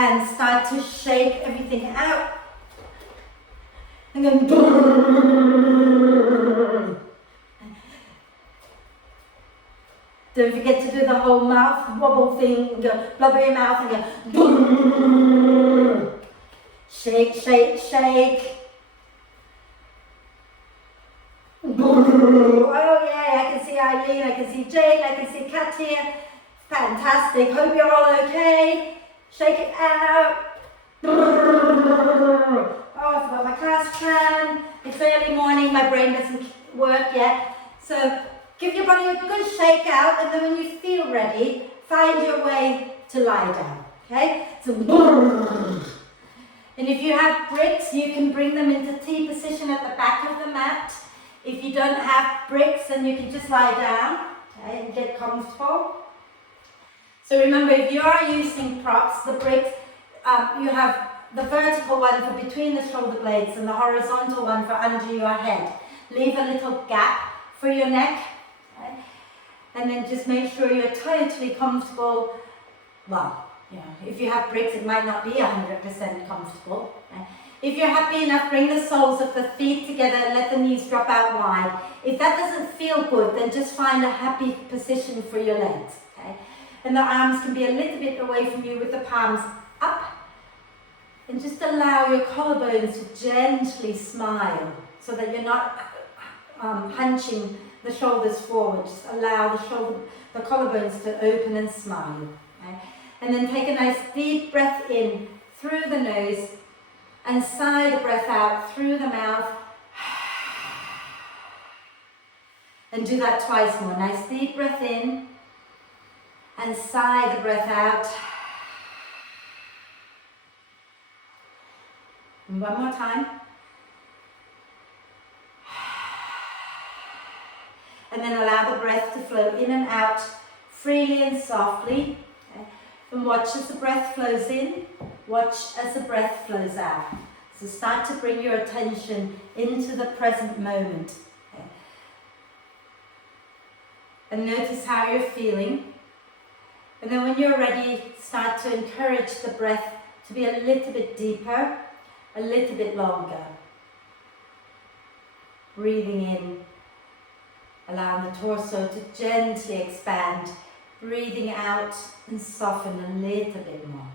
and start to shake everything out. And then don't forget to do the whole mouth wobble thing, blubber your mouth and go. Shake, shake, shake. Oh yeah, I can see Eileen, I can see Jane, I can see Kat here. Fantastic, hope you're all okay. Shake it out. Oh, I forgot my class plan. It's early morning, my brain doesn't work yet. So give your body a good shake out, and then when you feel ready, find your way to lie down, okay? So, and if you have bricks, you can bring them into T position at the back of the mat. If you don't have bricks, then you can just lie down, okay, and get comfortable. So remember, if you are using props, the bricks, you have the vertical one for between the shoulder blades and the horizontal one for under your head. Leave a little gap for your neck, okay? And then just make sure you're totally comfortable. Well, you know, if you have bricks, it might not be 100% comfortable. Okay? If you're happy enough, bring the soles of the feet together and let the knees drop out wide. If that doesn't feel good, then just find a happy position for your legs, okay? And the arms can be a little bit away from you with the palms up. And just allow your collarbones to gently smile so that you're not hunching the shoulders forward. Just allow the collarbones to open and smile. Okay? And then take a nice deep breath in through the nose and sigh the breath out through the mouth. And do that twice more. Nice deep breath in and sigh the breath out. And one more time. And then allow the breath to flow in and out freely and softly. Okay? And watch as the breath flows in, watch as the breath flows out. So start to bring your attention into the present moment. Okay? And notice how you're feeling. And then when you're ready, start to encourage the breath to be a little bit deeper, a little bit longer. Breathing in, allowing the torso to gently expand. Breathing out and soften a little bit more.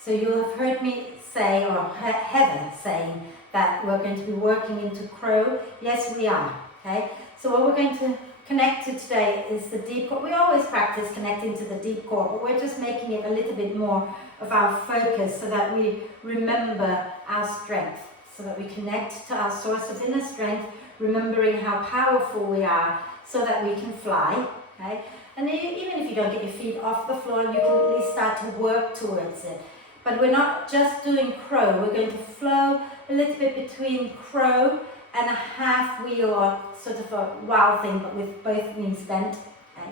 So you'll have heard me say, or Heather saying, that we're going to be working into crow. Yes, we are. Okay. So what we're going to connect to today is the deep core. We always practice connecting to the deep core, but we're just making it a little bit more of our focus so that we remember our strength, so that we connect to our source of inner strength, remembering how powerful we are so that we can fly. Okay? And even if you don't get your feet off the floor, you can at least start to work towards it. But we're not just doing crow, we're going to flow a little bit between crow and a half wheel, or sort of a wow thing, but with both knees bent. Okay?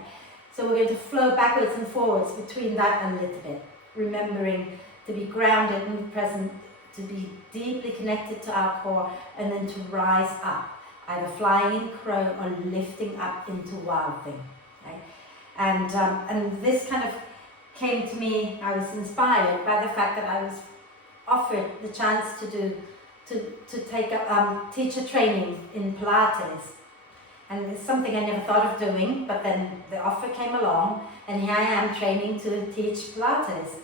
So we're going to flow backwards and forwards between that a little bit, remembering to be grounded and present, to be deeply connected to our core, and then to rise up, either flying in crow or lifting up into wild thing. Okay? And this kind of came to me, I was inspired by the fact that I was offered the chance to take up teacher training in Pilates. And it's something I never thought of doing, but then the offer came along, and here I am training to teach Pilates.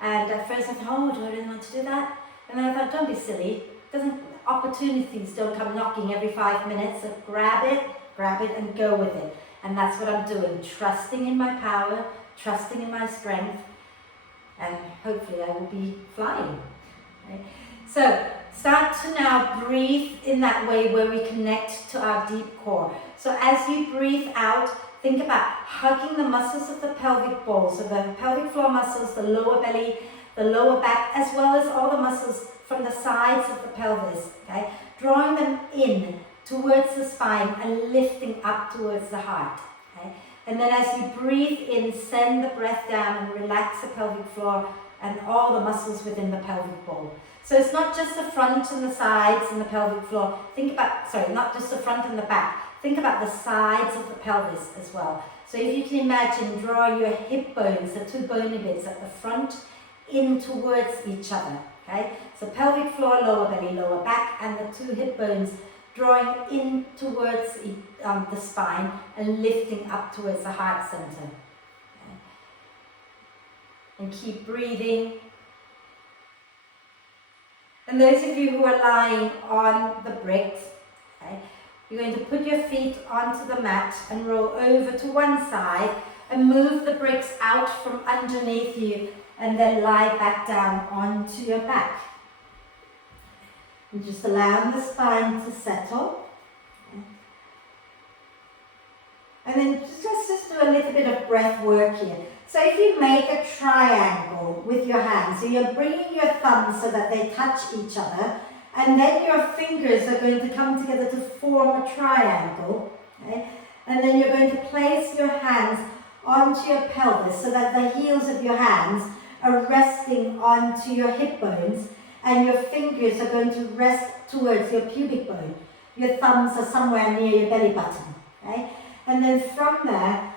And at first I thought, oh, do I really want to do that? And then I thought, don't be silly. Opportunities don't come knocking every 5 minutes, so grab it, and go with it. And that's what I'm doing, trusting in my power, trusting in my strength, and hopefully I will be flying. Okay? So start to now breathe in that way where we connect to our deep core. So as you breathe out, think about hugging the muscles of the pelvic bowl, so the pelvic floor muscles, the lower belly, the lower back, as well as all the muscles from the sides of the pelvis, okay? Drawing them in towards the spine and lifting up towards the heart, okay? And then as you breathe in, send the breath down and relax the pelvic floor and all the muscles within the pelvic bowl. So it's not just the front and the sides and the pelvic floor. Not just the front and the back. Think about the sides of the pelvis as well. So if you can imagine, draw your hip bones, the two bony bits at the front, in towards each other. Okay? So pelvic floor, lower belly, lower back, and the two hip bones drawing in towards the spine and lifting up towards the heart center. Okay? And keep breathing. And those of you who are lying on the bricks, okay, you're going to put your feet onto the mat and roll over to one side and move the bricks out from underneath you and then lie back down onto your back. And just allowing the spine to settle. And then let's just do a little bit of breath work here. So if you make a triangle with your hands, so you're bringing your thumbs so that they touch each other, and then your fingers are going to come together to form a triangle, okay? And then you're going to place your hands onto your pelvis so that the heels of your hands are resting onto your hip bones, and your fingers are going to rest towards your pubic bone. Your thumbs are somewhere near your belly button, okay? And then from there,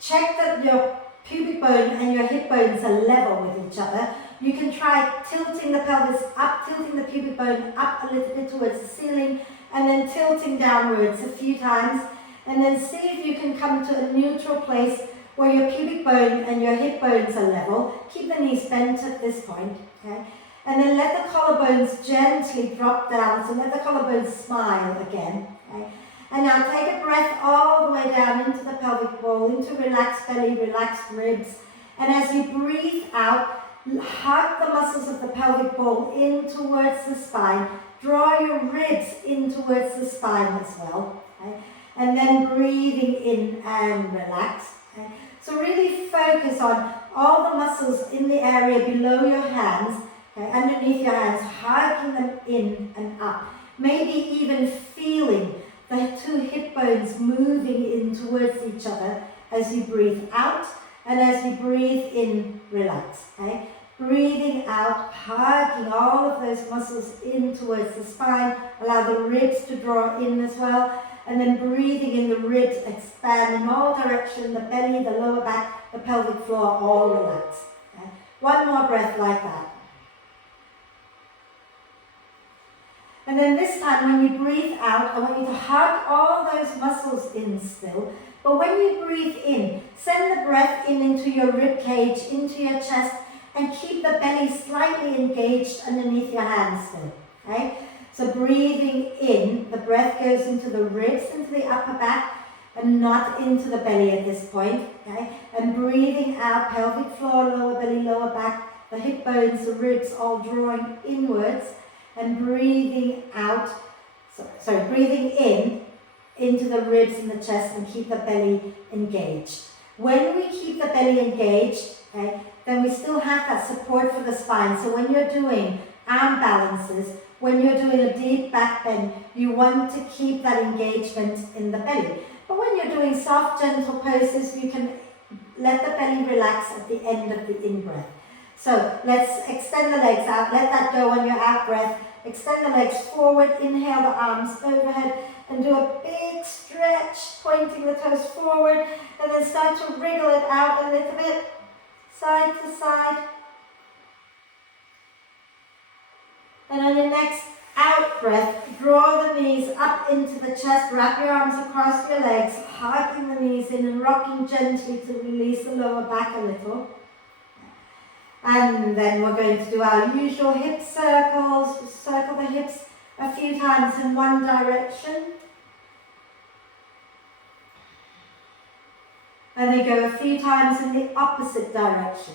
check that your pubic bone and your hip bones are level with each other. You can try tilting the pelvis up, tilting the pubic bone up a little bit towards the ceiling, and then tilting downwards a few times, and then see if you can come to a neutral place where your pubic bone and your hip bones are level. Keep the knees bent at this point, okay? And then let the collarbones gently drop down, so let the collarbones smile again, okay? And now take a breath all the way down into the pelvic bowl, into relaxed belly, relaxed ribs. And as you breathe out, hug the muscles of the pelvic bowl in towards the spine. Draw your ribs in towards the spine as well. Okay? And then breathing in and relax. Okay? So really focus on all the muscles in the area below your hands, okay, underneath your hands, hugging them in and up. Maybe even feeling the two hip bones moving in towards each other as you breathe out, and as you breathe in, relax. Okay? Breathing out, hugging all of those muscles in towards the spine. Allow the ribs to draw in as well. And then breathing in, the ribs expand in all directions, the belly, the lower back, the pelvic floor, all relax. Okay? One more breath like that. And then this time when you breathe out, I want you to hug all those muscles in still. But when you breathe in, send the breath in into your rib cage, into your chest, and keep the belly slightly engaged underneath your hands still. Okay? So breathing in, the breath goes into the ribs, into the upper back, and not into the belly at this point. Okay? And breathing out, pelvic floor, lower belly, lower back, the hip bones, the ribs all drawing inwards. And breathing out, breathing in into the ribs and the chest, and keep the belly engaged. When we keep the belly engaged, okay, then we still have that support for the spine. So when you're doing arm balances, when you're doing a deep back bend, you want to keep that engagement in the belly. But when you're doing soft, gentle poses, you can let the belly relax at the end of the in-breath. So let's extend the legs out, let that go on your out-breath. Extend the legs forward, inhale the arms overhead, and do a big stretch, pointing the toes forward, and then start to wriggle it out a little bit, side to side. And on your next out breath, draw the knees up into the chest, wrap your arms across your legs, hugging the knees in and rocking gently to release the lower back a little. And then we're going to do our usual hip circles. Just circle the hips a few times in one direction. And then go a few times in the opposite direction.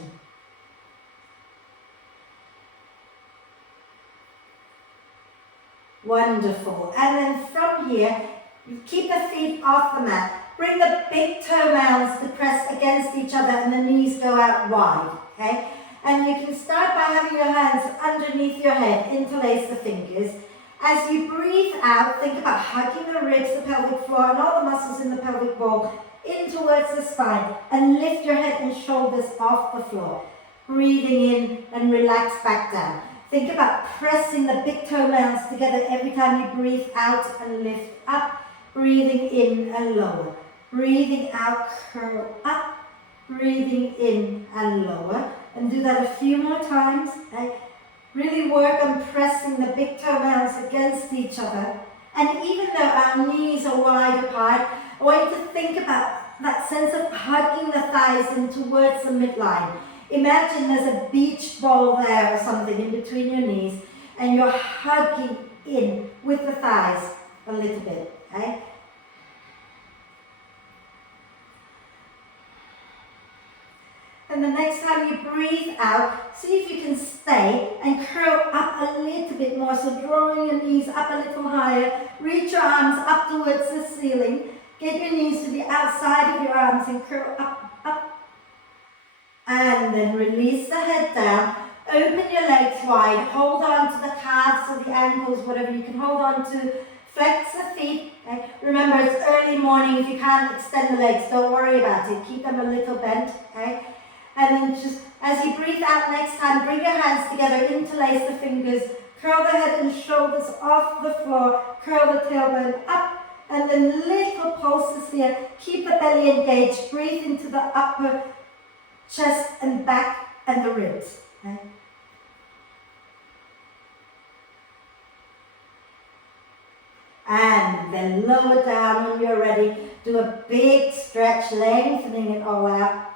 Wonderful. And then from here, you keep the feet off the mat. Bring the big toenails to press against each other and the knees go out wide. Okay? And you can start by having your hands underneath your head, interlace the fingers. As you breathe out, think about hugging the ribs, the pelvic floor, and all the muscles in the pelvic bowl in towards the spine, and lift your head and shoulders off the floor. Breathing in and relax back down. Think about pressing the big toenails together every time you breathe out and lift up. Breathing in and lower. Breathing out, curl up. Breathing in and lower. And do that a few more times. Okay? Really work on pressing the big toenails against each other. And even though our knees are wide apart, I want you to think about that sense of hugging the thighs in towards the midline. Imagine there's a beach ball there or something in between your knees, and you're hugging in with the thighs a little bit. Okay? And the next time you breathe out, see if you can stay and curl up a little bit more. So drawing your knees up a little higher. Reach your arms up towards the ceiling. Get your knees to the outside of your arms and curl up, up. And then release the head down. Open your legs wide. Hold on to the calves or the ankles, whatever you can hold on to. Flex the feet. Okay? Remember, it's early morning. If you can't extend the legs, don't worry about it. Keep them a little bent. Okay? And then just as you breathe out next time, bring your hands together, interlace the fingers, curl the head and shoulders off the floor, curl the tailbone up, and then little pulses here. Keep the belly engaged, breathe into the upper chest and back and the ribs. Okay? And then lower down when you're ready. Do a big stretch, lengthening it all out.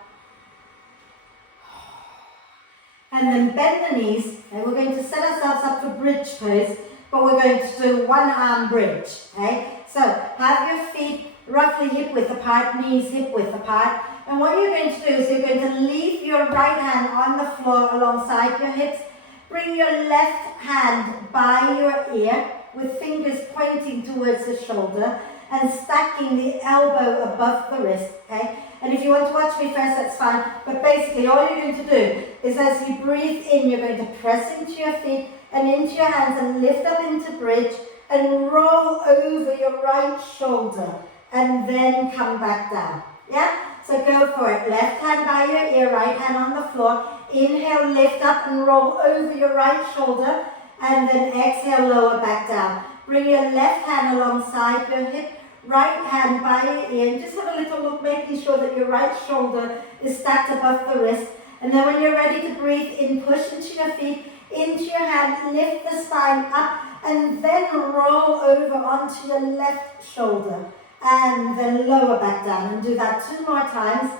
And then bend the knees, and we're going to set ourselves up for bridge pose, but we're going to do one arm bridge, okay? So have your feet roughly hip width apart, knees hip width apart, and what you're going to do is you're going to leave your right hand on the floor alongside your hips, bring your left hand by your ear with fingers pointing towards the shoulder and stacking the elbow above the wrist, okay? And if you want to watch me first, that's fine. But basically, all you're going to do is as you breathe in, you're going to press into your feet and into your hands and lift up into bridge and roll over your right shoulder and then come back down. Yeah? So go for it. Left hand by your ear, right hand on the floor. Inhale, lift up and roll over your right shoulder. And then exhale, lower back down. Bring your left hand alongside your hip. Right hand by your ear, and just have a little look, making sure that your right shoulder is stacked above the wrist. And then when you're ready to breathe in, push into your feet, into your hand, lift the spine up, and then roll over onto your left shoulder. And then lower back down, and do that 2 more times,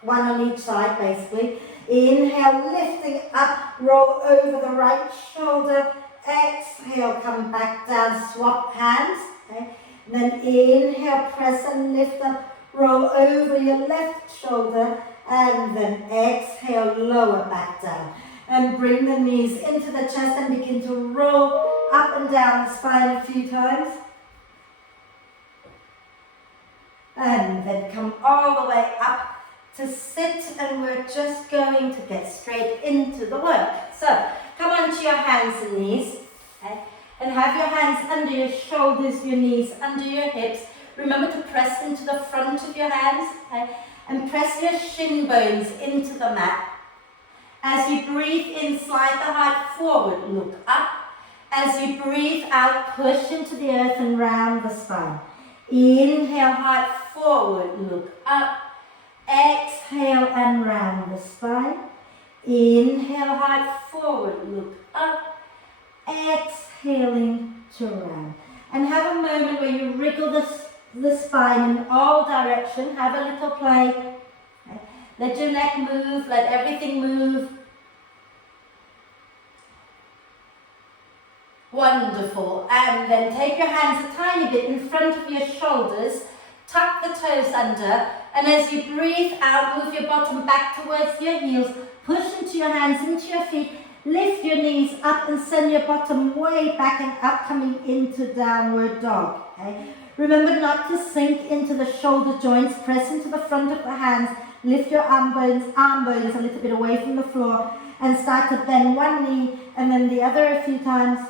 one on each side basically. Inhale, lifting up, roll over the right shoulder. Exhale, come back down, swap hands. Okay? Then inhale, press and lift up, roll over your left shoulder, and then exhale, lower back down. And bring the knees into the chest and begin to roll up and down the spine a few times. And then come all the way up to sit, and we're just going to get straight into the work. So, come onto your hands and knees. Okay? And have your hands under your shoulders, your knees under your hips. Remember to press into the front of your hands, okay? And press your shin bones into the mat. As you breathe in, slide the heart forward, look up. As you breathe out, push into the earth and round the spine. Inhale, heart forward, look up. Exhale and round the spine. Inhale, heart forward, look up. Exhaling to round. And have a moment where you wriggle the spine in all directions. Have a little play. Okay. Let your neck move, let everything move. Wonderful. And then take your hands a tiny bit in front of your shoulders. Tuck the toes under. And as you breathe out, move your bottom back towards your heels. Push into your hands, into your feet. Lift your knees up and send your bottom way back and up, coming into downward dog. Okay? Remember not to sink into the shoulder joints. Press into the front of the hands. Lift your arm bones a little bit away from the floor. And start to bend one knee and then the other a few times.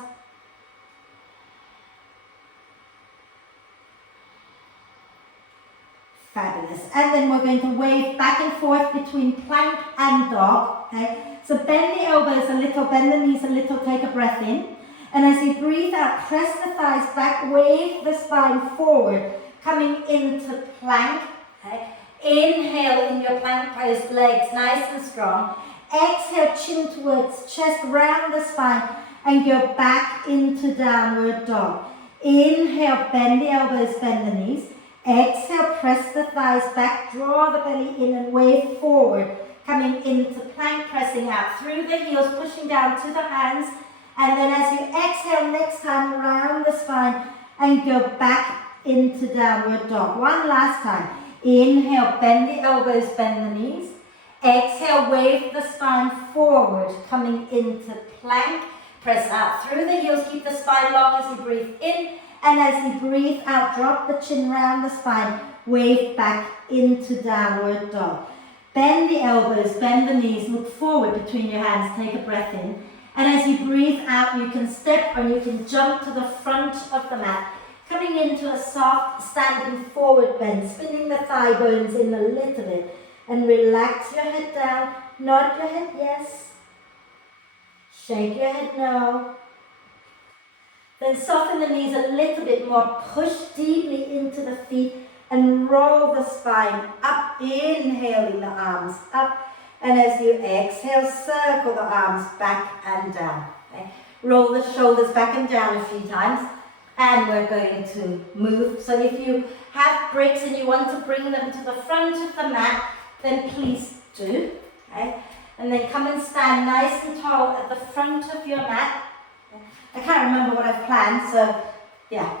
Fabulous. And then we're going to wave back and forth between plank and dog. Okay? So bend the elbows a little, bend the knees a little, take a breath in. And as you breathe out, press the thighs back, wave the spine forward, coming into plank. Okay? Inhale in your plank pose, legs nice and strong. Exhale, chin towards chest, round the spine, and go back into downward dog. Inhale, bend the elbows, bend the knees. Exhale, press the thighs back, draw the belly in and wave forward. Coming into plank, pressing out through the heels, pushing down to the hands. And then as you exhale, next time, round the spine and go back into downward dog. One last time. Inhale, bend the elbows, bend the knees. Exhale, wave the spine forward, coming into plank. Press out through the heels, keep the spine long as you breathe in. And as you breathe out, drop the chin round the spine, wave back into downward dog. Bend the elbows, bend the knees, look forward between your hands, take a breath in. And as you breathe out, you can step or you can jump to the front of the mat, coming into a soft standing forward bend, spinning the thigh bones in a little bit. And relax your head down, nod your head yes, shake your head no. Then soften the knees a little bit more, push deeply into the feet and roll the spine up, inhaling the arms up. And as you exhale, circle the arms back and down. Okay? Roll the shoulders back and down a few times. And we're going to move. So if you have bricks and you want to bring them to the front of the mat, then please do. Okay? And then come and stand nice and tall at the front of your mat. I can't remember what I've planned, so yeah.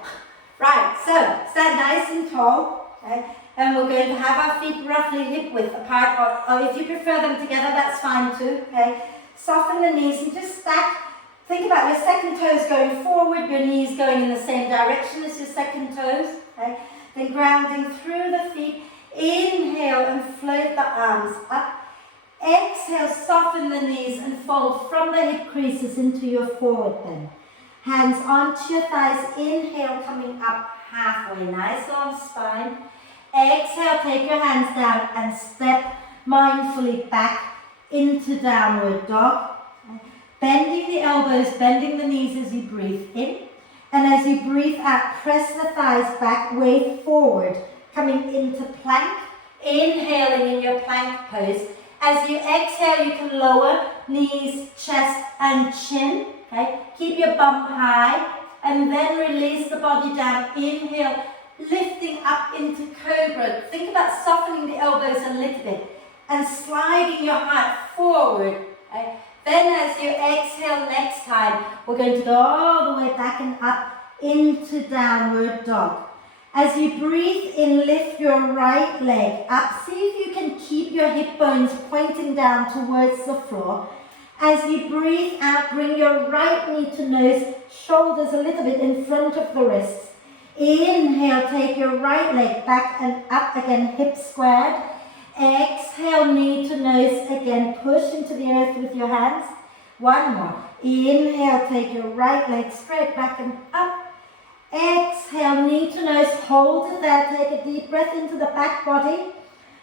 Right, so stand nice and tall. Okay? And we're going to have our feet roughly hip width apart, or if you prefer them together, that's fine too. Okay? Soften the knees and just stack. Think about your second toes going forward, your knees going in the same direction as your second toes. Okay? Then grounding through the feet. Inhale and float the arms up. Exhale, soften the knees and fold from the hip creases into your forward bend. Hands onto your thighs. Inhale, coming up halfway. Nice long spine. Exhale, take your hands down and step mindfully back into downward dog. Bending the elbows, bending the knees as you breathe in. And as you breathe out, press the thighs back, wave forward, coming into plank. Inhaling in your plank pose. As you exhale, you can lower knees, chest, and chin. Okay? Keep your bum high, and then release the body down. Inhale, lifting up into cobra. Think about softening the elbows a little bit, and sliding your heart forward. Okay? Then as you exhale next time, we're going to go all the way back and up into downward dog. As you breathe in, lift your right leg up. See if you can keep your hip bones pointing down towards the floor. As you breathe out, bring your right knee to nose, shoulders a little bit in front of the wrists. Inhale, take your right leg back and up again, hips squared. Exhale, knee to nose again, push into the earth with your hands. One more. Inhale, take your right leg straight back and up. Exhale, knee to nose, hold it there, take a deep breath into the back body.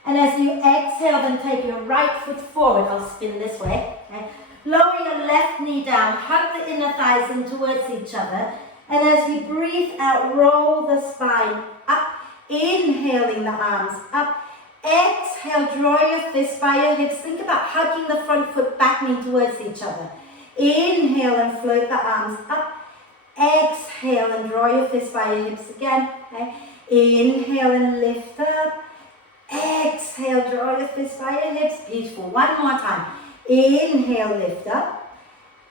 And as you exhale, then take your right foot forward. I'll spin this way. Okay? Lower your left knee down, hug the inner thighs in towards each other. And as you breathe out, roll the spine up, inhaling the arms up. Exhale, draw your fists by your hips. Think about hugging the front foot back knee towards each other. Inhale and float the arms up. Exhale and draw your fists by your hips again. Okay? Inhale and lift up. Exhale, draw your fists by your hips. Beautiful. One more time. Inhale, lift up.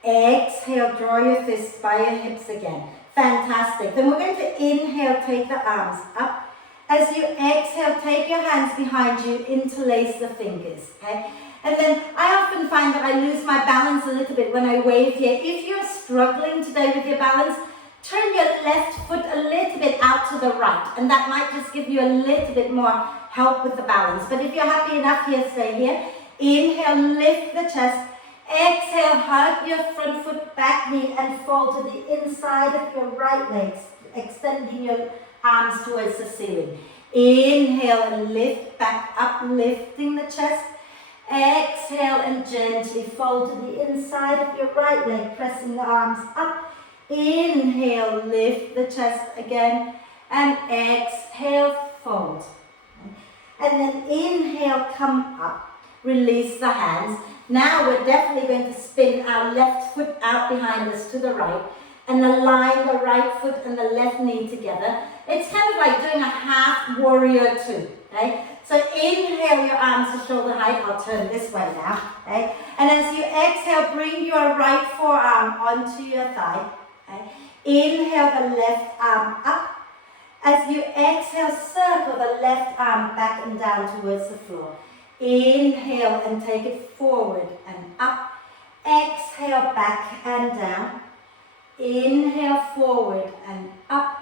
Exhale, draw your fists by your hips again. Fantastic. Then we're going to inhale, take the arms up. As you exhale, take your hands behind you, interlace the fingers. Okay? And then I often find that I lose my balance a little bit when I wave here. If you're struggling today with your balance, turn your left foot a little bit out to the right, and that might just give you a little bit more help with the balance. But if you're happy enough here, stay here. Inhale, lift the chest. Exhale, hug your front foot, back knee, and fall to the inside of your right leg, extending your arms towards the ceiling. Inhale and lift back up, lifting the chest. Exhale and gently fold to the inside of your right leg, pressing the arms up. Inhale, lift the chest again, and exhale, fold. and then inhale, come up, release the hands. Now we're definitely going to spin our left foot out behind us to the right and align the right foot and the left knee together. It's kind of like doing a half warrior two, okay? So inhale your arms to shoulder height. I'll turn this way now, okay? And as you exhale, bring your right forearm onto your thigh, okay? Inhale the left arm up. As you exhale, circle the left arm back and down towards the floor. Inhale and take it forward and up. Exhale, back and down. Inhale, forward and up.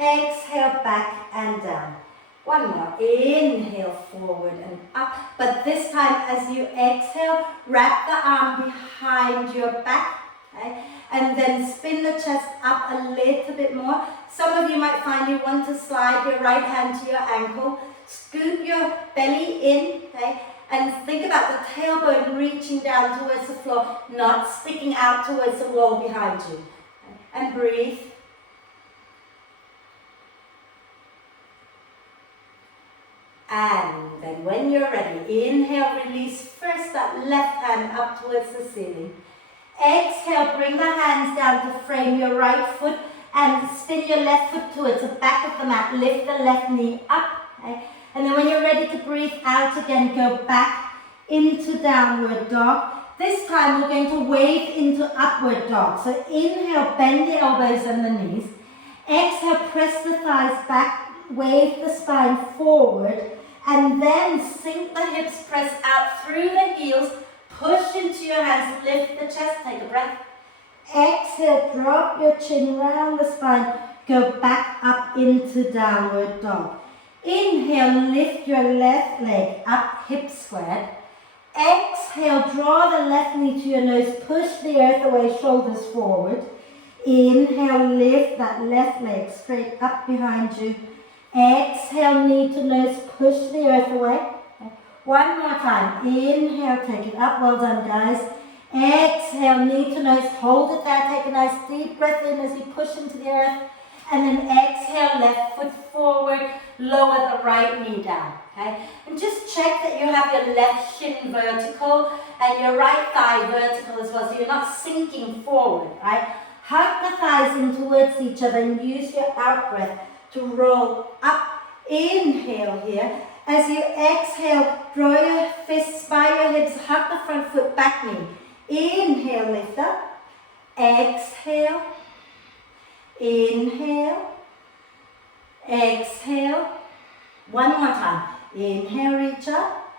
Exhale, back and down. One more. Inhale, forward and up. But this time, as you exhale, wrap the arm behind your back. Okay? And then spin the chest up a little bit more. Some of you might find you want to slide your right hand to your ankle. Scoop your belly in, okay? And think about the tailbone reaching down towards the floor, not sticking out towards the wall behind you. Okay? And breathe. And then when you're ready, inhale, release first that left hand up towards the ceiling. Exhale, bring the hands down to frame your right foot and spin your left foot towards the back of the mat. Lift the left knee up. Okay? And then when you're ready to breathe out again, go back into downward dog. This time we're going to wave into upward dog. So inhale, bend the elbows and the knees. Exhale, press the thighs back, wave the spine forward, and then sink the hips, press out through the heels, push into your hands, lift the chest, take a breath. Exhale, drop your chin round the spine, go back up into downward dog. Inhale, lift your left leg up, hips squared. Exhale, draw the left knee to your nose, push the earth away, shoulders forward. Inhale, lift that left leg straight up behind you. Exhale, knee to nose, push the earth away. One more time. Inhale, take it up. Well done, guys. Exhale, knee to nose, hold it there. Take a nice deep breath in as you push into the earth. And then exhale, left foot forward, lower the right knee down. Okay? And just check that you have your left shin vertical and your right thigh vertical as well, so you're not sinking forward, right? Hug the thighs in towards each other and use your out breath to roll up. Inhale here. As you exhale, draw your fists by your hips, hug the front foot, back knee. Inhale, lift up. Exhale. Inhale. Exhale. One more time. Inhale, reach up.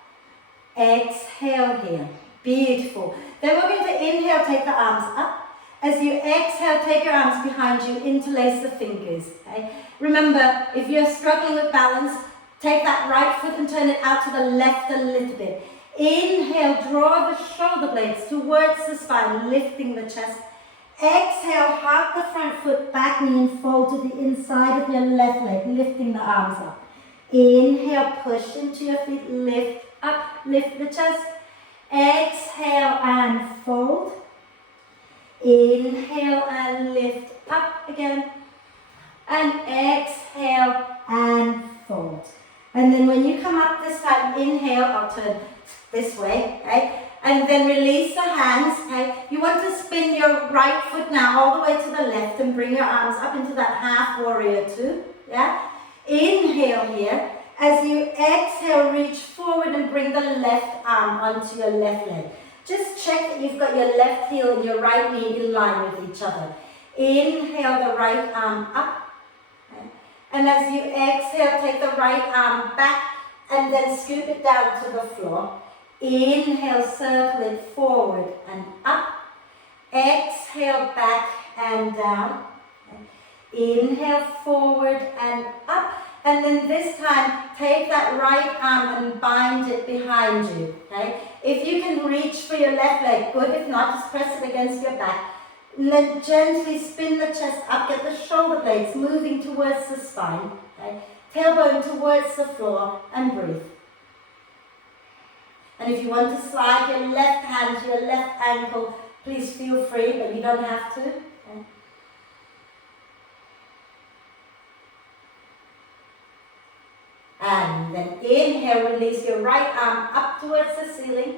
Exhale here. Beautiful. Then we're going to inhale, take the arms up. As you exhale, take your arms behind you, interlace the fingers. Okay? Remember, if you're struggling with balance, take that right foot and turn it out to the left a little bit. Inhale, draw the shoulder blades towards the spine, lifting the chest. Exhale, hug the front foot, back knee and fold to the inside of your left leg, lifting the arms up. Inhale, push into your feet, lift up, lift the chest. Exhale and fold. Inhale and lift up again. And exhale and fold. And then when you come up this time, inhale, I'll turn this way, okay? And then release the hands, okay? You want to spin your right foot now all the way to the left and bring your arms up into that half warrior two, yeah? Inhale here. As you exhale, reach forward and bring the left arm onto your left leg. Just check that you've got your left heel and your right knee in line with each other. Inhale the right arm up. Okay? And as you exhale, take the right arm back and then scoop it down to the floor. Inhale, circle it forward and up. Exhale, back and down. Okay? Inhale, forward and up. And then this time, take that right arm and bind it behind you, okay? If you can reach for your left leg, good. If not, just press it against your back. And then gently spin the chest up, get the shoulder blades moving towards the spine, okay? Tailbone towards the floor, and breathe. And if you want to slide your left hand to your left ankle, please feel free, but you don't have to. Okay? And then Inhale, release your right arm up towards the ceiling.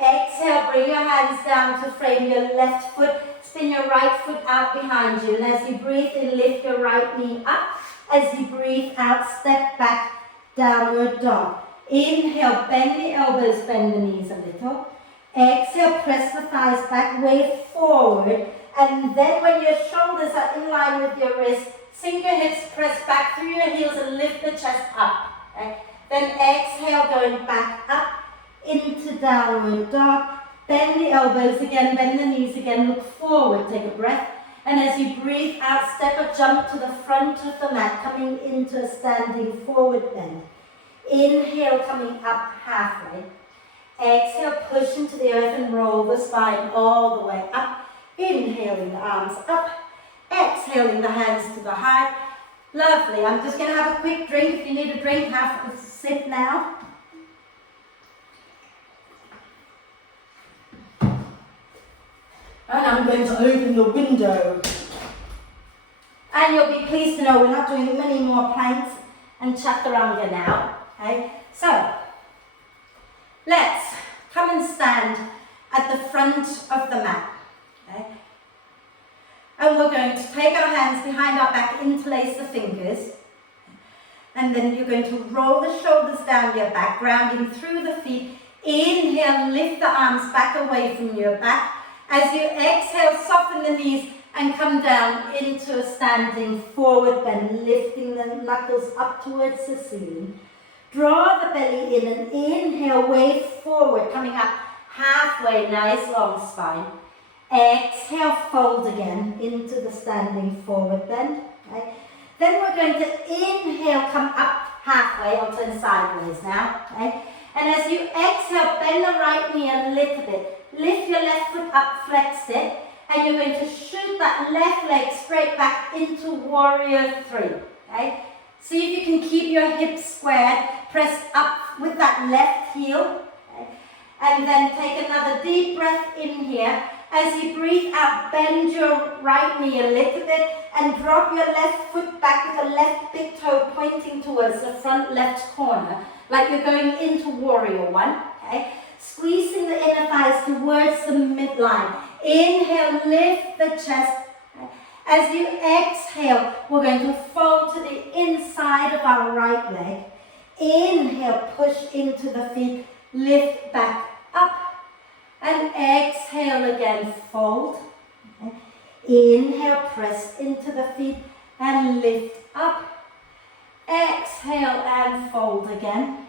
Exhale, bring your hands down to frame your left foot. Spin your right foot out behind you. And as you breathe in, lift your right knee up. As you breathe out, step back, downward dog. Inhale, bend the elbows, bend the knees a little. Exhale, press the thighs back, wave forward. And then when your shoulders are in line with your wrists, sink your hips, press back through your heels and lift the chest up. Okay? Then exhale, going back up into downward dog. Bend the elbows again, bend the knees again, look forward, take a breath. And as you breathe out, step or jump to the front of the mat, coming into a standing forward bend. Inhale, coming up halfway. Exhale, push into the earth and roll the spine all the way up. Inhaling the arms up. Exhaling the hands to the heart. Lovely. I'm just going to have a quick drink. If you need a drink, have a sip now. And I'm going to open the window. And you'll be pleased to know we're not doing many more planks and chaturanga now. Okay? So, let's come and stand at the front of the mat. Okay? And we're going to take our hands behind our back, interlace the fingers. And then you're going to roll the shoulders down your back, grounding through the feet. Inhale, lift the arms back away from your back. As you exhale, soften the knees and come down into a standing forward bend, lifting the knuckles up towards the ceiling. Draw the belly in and inhale, wave forward, coming up halfway, nice long spine. Exhale, fold again into the standing forward bend. Okay? Then we're going to inhale, come up halfway, or turn sideways now. Okay? And as you exhale, bend the right knee a little bit. Lift your left foot up, flex it, and you're going to shoot that left leg straight back into warrior three. Okay? See if you can keep your hips squared, press up with that left heel, okay? And then take another deep breath in here. As you breathe out, bend your right knee a little bit and drop your left foot back with the left big toe pointing towards the front left corner, like you're going into warrior one. Okay? Squeezing the inner thighs towards the midline. Inhale, lift the chest. As you exhale, we're going to fold to the inside of our right leg. Inhale, push into the feet, lift back up. And exhale again, fold. Inhale, press into the feet and lift up. Exhale and fold again.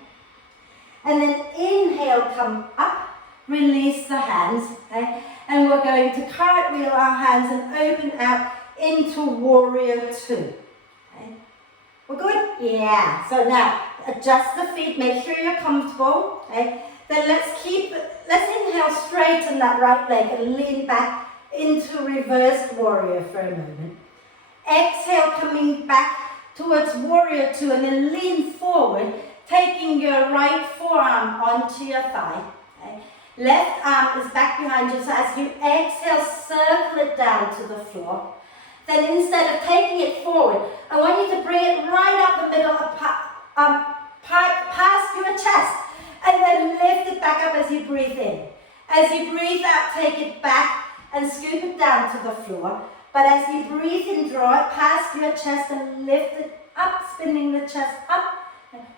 And then inhale, come up, release the hands. Okay? And we're going to cartwheel our hands and open out into warrior two. Okay? We're good? Yeah. So now, adjust the feet, make sure you're comfortable. Okay? Then let's inhale, straighten that right leg and lean back into reversed warrior for a moment. Exhale, coming back towards warrior two and then lean forward, taking your right forearm onto your thigh. Okay? Left arm is back behind you, so as you exhale, circle it down to the floor. Then instead of taking it forward, I want you to bring it right up the middle, past your chest. And then lift it back up as you breathe in. As you breathe out, take it back and scoop it down to the floor. But as you breathe in, draw it past your chest and lift it up, spinning the chest up.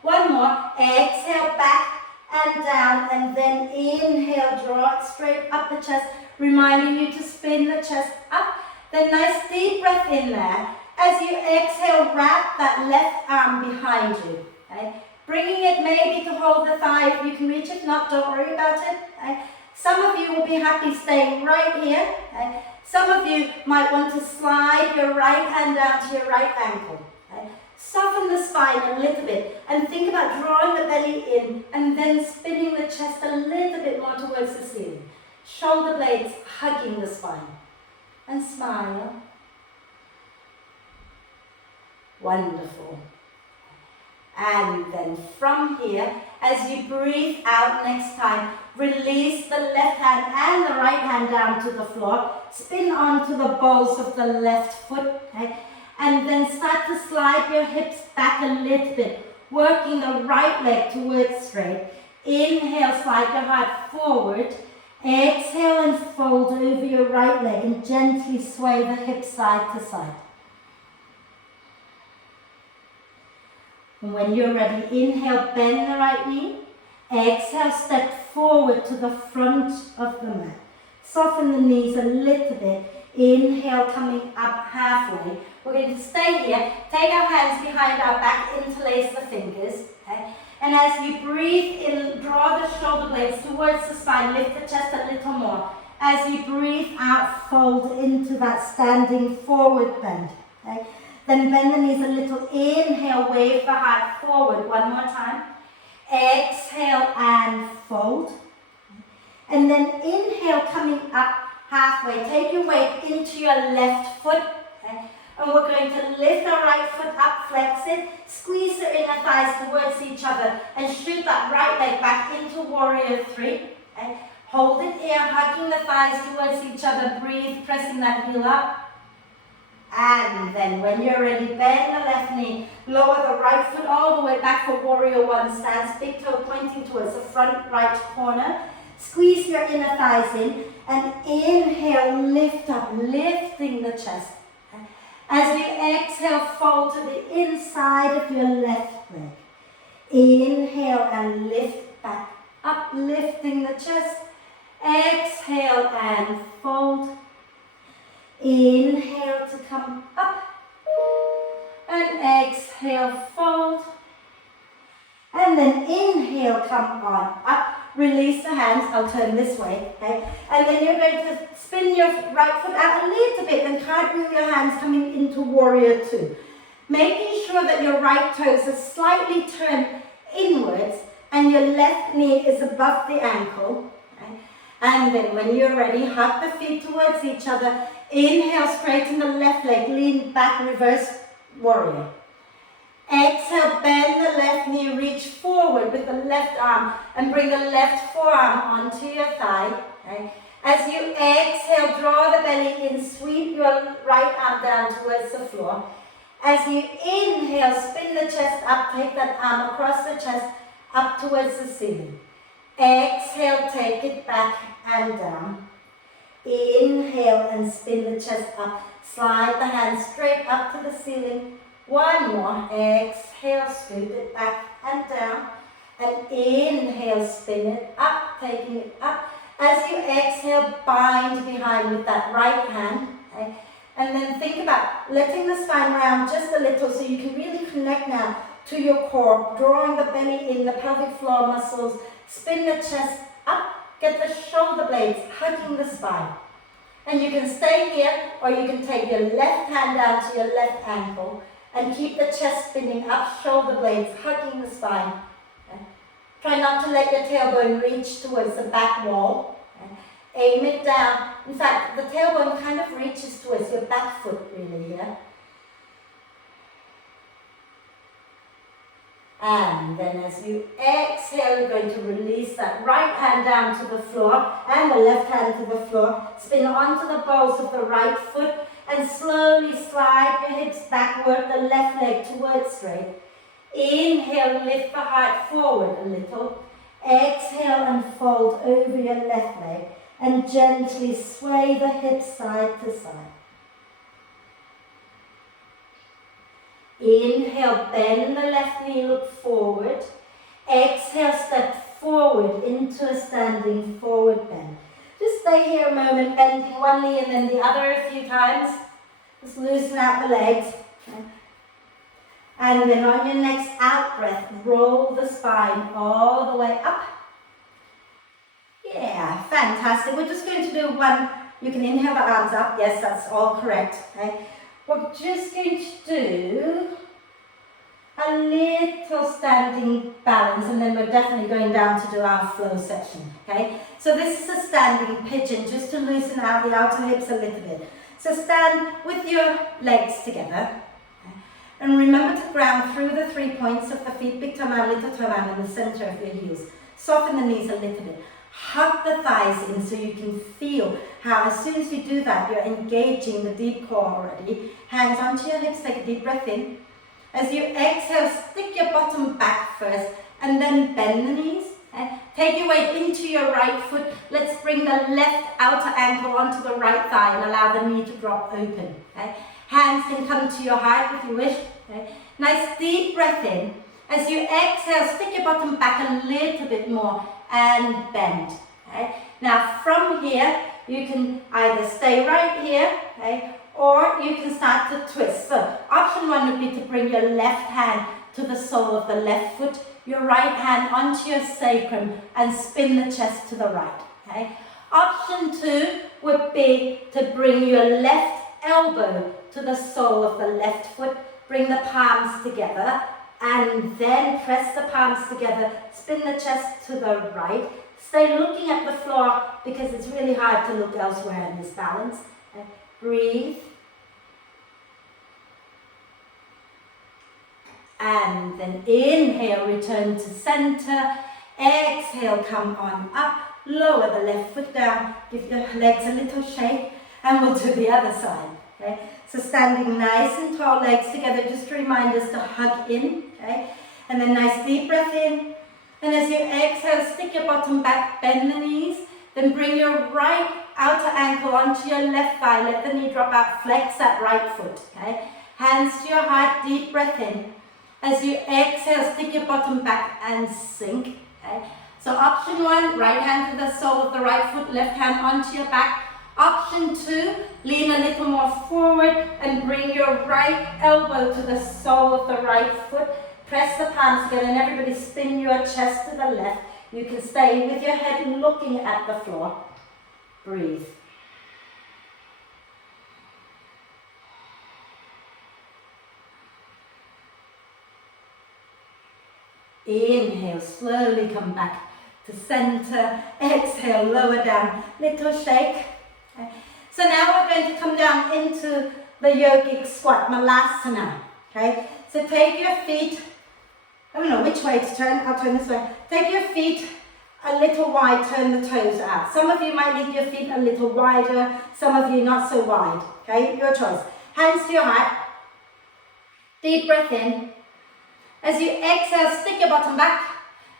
One more. Exhale, back and down. And then inhale, draw it straight up the chest, reminding you to spin the chest up. Then nice deep breath in there. As you exhale, wrap that left arm behind you. Okay? Bringing it maybe to hold the thigh if you can reach it. Not, don't worry about it. Okay? Some of you will be happy staying right here. Okay? Some of you might want to slide your right hand down to your right ankle. Okay? Soften the spine a little bit and think about drawing the belly in and then spinning the chest a little bit more towards the ceiling. Shoulder blades hugging the spine. And smile. Wonderful. And then from here, as you breathe out next time, release the left hand and the right hand down to the floor. Spin onto the balls of the left foot. Okay? And then start to slide your hips back a little bit. working the right leg towards straight. Inhale, slide your heart forward. Exhale and fold over your right leg and gently sway the hips side to side. And when you're ready, inhale, bend the right knee. Exhale, step forward to the front of the mat. Soften the knees a little bit. Inhale, coming up halfway. We're going to stay here. Take our hands behind our back, interlace the fingers. Okay? And as you breathe in, draw the shoulder blades towards the spine, lift the chest a little more. As you breathe out, fold into that standing forward bend. Okay? Then bend the knees a little. Inhale, wave the heart forward. One more time. Exhale and fold. And then inhale, coming up halfway. Take your weight into your left foot. Okay? And we're going to lift our right foot up, flex it, squeeze the inner thighs towards each other, and shoot that right leg back into warrior three. Okay? Hold it here, hugging the thighs towards each other. Breathe, pressing that heel up. And then when you're ready, bend the left knee, lower the right foot all the way back for warrior one stance, big toe pointing towards the front right corner. Squeeze your inner thighs in and inhale, lift up, lifting the chest. As you exhale, fold to the inside of your left leg. Inhale and lift back, uplifting the chest. Exhale and fold. Inhale to come up and exhale, fold. And then inhale, come on up. Release the hands, I'll turn this way, okay? And then you're going to spin your right foot out a little bit and cartwheel your hands coming into warrior two. Making sure that your right toes are slightly turned inwards and your left knee is above the ankle. Okay? And then when you're ready, hug the feet towards each other. Inhale, straighten the left leg, lean back, reverse warrior. Exhale, bend the left knee, reach forward with the left arm and bring the left forearm onto your thigh. Okay? As you exhale, draw the belly in, sweep your right arm down towards the floor. As you inhale, spin the chest up, take that arm across the chest, up towards the ceiling. Exhale, take it back and down. Inhale and spin the chest up, slide the hands straight up to the ceiling. One more, exhale, scoop it back and down, and inhale, spin it up, taking it up. As you exhale, bind behind with that right hand, okay? And then think about letting the spine round just a little so you can really connect now to your core, drawing the belly in, the pelvic floor muscles, spin the chest up, get the shoulder blades hugging the spine. And you can stay here, or you can take your left hand down to your left ankle, and keep the chest spinning up, shoulder blades hugging the spine. Okay. Try not to let your tailbone reach towards the back wall. Okay. Aim it down. In fact, the tailbone kind of reaches towards your back foot really here. And then as you exhale, you're going to release that right hand down to the floor and the left hand to the floor. Spin onto the balls of the right foot. And slowly slide your hips backward, the left leg towards straight. Inhale, lift the heart forward a little. Exhale and fold over your left leg. And gently sway the hips side to side. Inhale, bend the left knee, look forward. Exhale, step forward into a standing forward bend. Just stay here a moment, bending one knee and then the other a few times. Just loosen out the legs. And then on your next out breath, roll the spine all the way up. Yeah, fantastic. We're just going to do one. You can inhale the arms up. Yes, that's all correct. Okay. We're just going to do a little standing balance, and then we're definitely going down to do our flow section, okay? So this is a standing pigeon, just to loosen out the outer hips a little bit. So stand with your legs together, okay? And remember to ground through the 3 points of the feet, big toe man, little toe man, in the center of your heels. Soften the knees a little bit. Hug the thighs in so you can feel how as soon as you do that, you're engaging the deep core already. Hands onto your hips, take a deep breath in. As you exhale, stick your bottom back first and then bend the knees. Okay? Take your weight into your right foot. Let's bring the left outer ankle onto the right thigh and allow the knee to drop open. Okay? Hands can come to your heart if you wish. Okay? Nice deep breath in. As you exhale, stick your bottom back a little bit more and bend. Okay? Now from here, you can either stay right here, okay, or you can start to twist. So option one would be to bring your left hand to the sole of the left foot, your right hand onto your sacrum and spin the chest to the right. Okay? Option two would be to bring your left elbow to the sole of the left foot, bring the palms together and then press the palms together, spin the chest to the right. Stay looking at the floor because it's really hard to look elsewhere in this balance. Okay? Breathe. And then inhale, return to center. Exhale, come on up. Lower the left foot down. Give your legs a little shake. And we'll do the other side. Okay? So standing nice and tall, legs together, just to remind us to hug in. Okay? And then nice deep breath in. And as you exhale, stick your bottom back, bend the knees. Then bring your right outer ankle onto your left thigh. Let the knee drop out, flex that right foot. Okay? Hands to your heart, deep breath in. As you exhale, stick your bottom back and sink. Okay? So option one, right hand to the sole of the right foot, left hand onto your back. Option two, lean a little more forward and bring your right elbow to the sole of the right foot. Press the palms together and everybody spin your chest to the left. You can stay with your head looking at the floor. Breathe. Inhale, slowly come back to center. Exhale, lower down, little shake. Okay. So now we're going to come down into the yogic squat, malasana. Okay. So take your feet, I don't know which way to turn, I'll turn this way. Take your feet a little wide, turn the toes out. Some of you might leave your feet a little wider, some of you not so wide. Okay, your choice. Hands to your heart. Deep breath in. As you exhale, stick your bottom back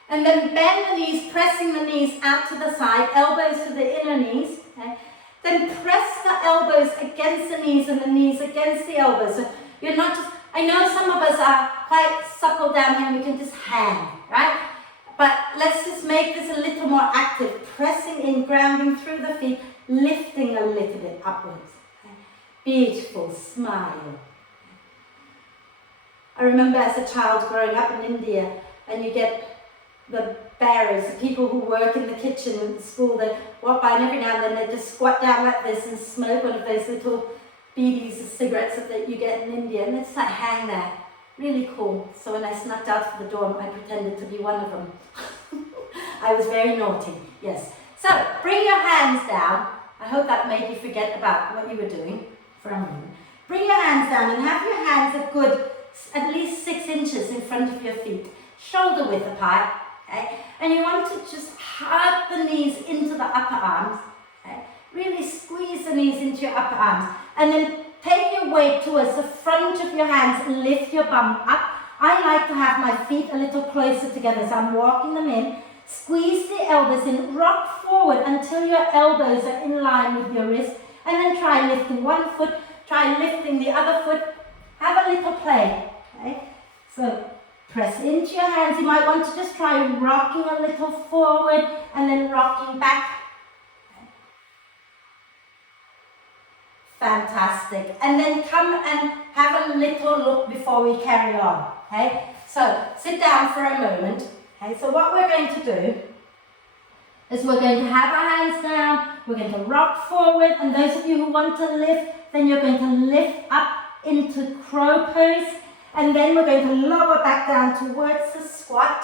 and then bend the knees, pressing the knees out to the side, elbows to the inner knees. Okay? Then press the elbows against the knees and the knees against the elbows. So you're not just, I know some of us are quite supple down here and we can just hang, right? But let's just make this a little more active, pressing in, grounding through the feet, lifting a little bit upwards. Okay? Beautiful, smile. I remember as a child growing up in India, and you get the bearers, the people who work in the kitchen in the school, they walk by and every now and then they just squat down like this and smoke one of those little beedies, cigarettes that you get in India, and they just like hang there. Really cool. So when I snuck out of the dorm, I pretended to be one of them. I was very naughty, yes. So bring your hands down. I hope that made you forget about what you were doing for a moment. Bring your hands down and have your hands a good at least 6 inches in front of your feet, shoulder width apart, okay? And you want to just hug the knees into the upper arms, okay? Really squeeze the knees into your upper arms, and then take your weight towards the front of your hands and lift your bum up. I like to have my feet a little closer together, so I'm walking them in. Squeeze the elbows in, rock forward until your elbows are in line with your wrist, and then try lifting one foot, try lifting the other foot. Have a little play, okay? So press into your hands. You might want to just try rocking a little forward and then rocking back. Okay. Fantastic. And then come and have a little look before we carry on, okay? So sit down for a moment. Okay, so what we're going to do is we're going to have our hands down, we're going to rock forward, and those of you who want to lift, then you're going to lift up into crow pose, and then we're going to lower back down towards the squat.